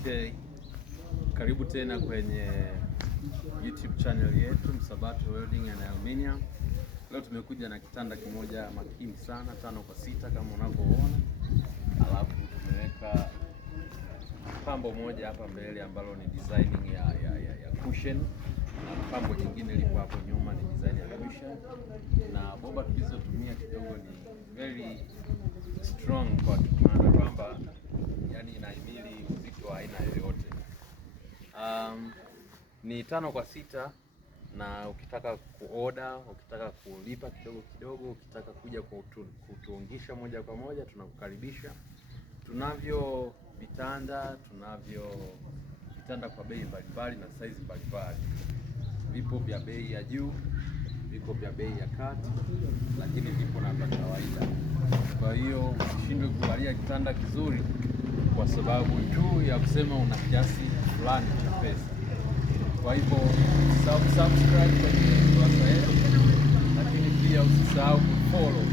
Okay, karibu tena kwenye YouTube channel yetu Msabato Welding and Aluminium. Leo tumekuja na kitanda kimoja makini sana 5x6 kama unavyoona, alafu tumeweka pambo moja hapa mbele ambalo ni designing ya cushion, na pambo jingine lipo hapo nyuma ni design ya cushion, na bomba tulizotumia kidogo ni very strong kwa maana kwamba yani inahimili uzito wa aina yoyote. Ni 5x6, na ukitaka kuoda, ukitaka kulipa kidogo kidogo, ukitaka kuja kutuungisha moja kwa moja, tunakukaribisha. Tunavyo vitanda kwa bei mbalimbali na size mbalimbali. Vipo vya bei ya juu, vipo vya bei ya kati, lakini vipo na vya kawaida. Kwa hiyo usishindwe kuvalia kitanda kizuri kwa sababu tu ya kusema una kiasi fulani cha pesa. Kwa hivyo usisahau subscribe kwenye kurasa yetu, lakini pia usisahau kufollow